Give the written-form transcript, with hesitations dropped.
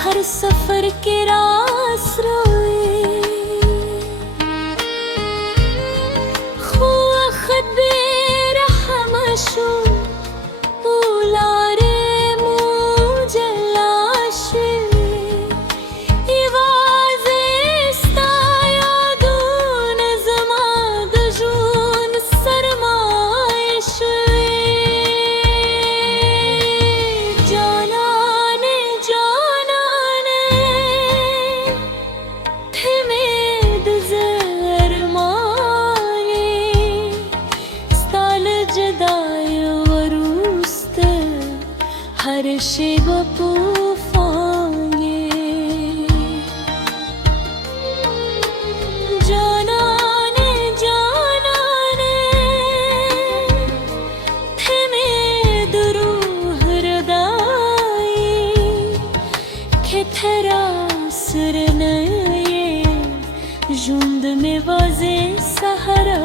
हर सफर के रास रोए खो अखद बेरहम शो उलारे मुजलाशे इवाज़े स्ताया दून ज़माद जून सरमाइश हर शिव तूफाने जानाने जानाने थमे दुरूह रदाई के थरा सुरनये जुंद में वाजे सहारा